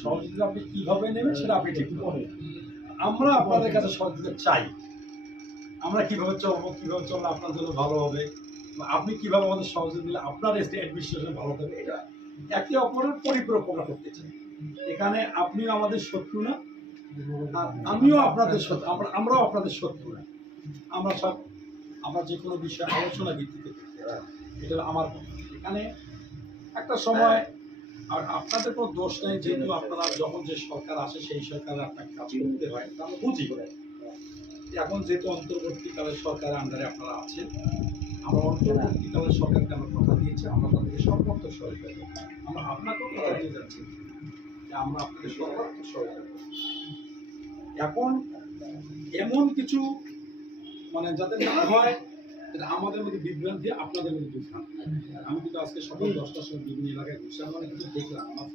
সহযোগিতা আপনি কিভাবে নেবেন সেটা আপনি ঠিক করবেন। আমরা আপনাদের কাছে সহযোগিতা চাই। আমরা কিভাবে চলবো, কিভাবে চললে আপনার জন্য ভালো হবে, বা আপনি কিভাবে আমাদের সহযোগিতা দিলে আপনার অ্যাডমিনিস্ট্রেশন ভালো হবে, এটা একে অপরের পরিপূরক আমরা করতে চাই। এখানে আপনিও আমাদের শত্রু না, আর আমিও আপনাদের শত্রু, আমরাও আপনাদের শত্রু না। আমরা যে কোনো বিষয়ে আলোচনা ভিত্তিতে করতে চাই। এটা হলো আমার কথা। এখানে একটা সময় আর আপনাদের কোনো দোষ নেই, যেহেতু আপনারা যখন যে সরকার আসে সেই সরকারের আপনাকে কাজ করতে হয়, তা আমরা বুঝি। এখন যেহেতু অন্তর্বর্তীকালের সরকারের আন্ডারে আপনারা আছেন, আমরা অন্তর্বর্তীকালের সরকারকে আমরা কথা দিয়েছি, আমরা তাদেরকে সর্বাত্মক সহযোগিতা করব। আমরা আপনাকেও কথা দিয়ে যাচ্ছি যে আমরা আপনাদের সর্বাত্মক সহযোগিতা করব। এখন এমন কিছু মানে যাতে না হয় যেটা আমাদের মধ্যে বিভ্রান্তি, আপনাদের মধ্যে বিভ্রান্তি। আমি কিন্তু আজকে সকাল 10টার সময় বিভিন্ন এলাকায় ঘুরছি, আমি অনেক কিছু দেখলাম। আমার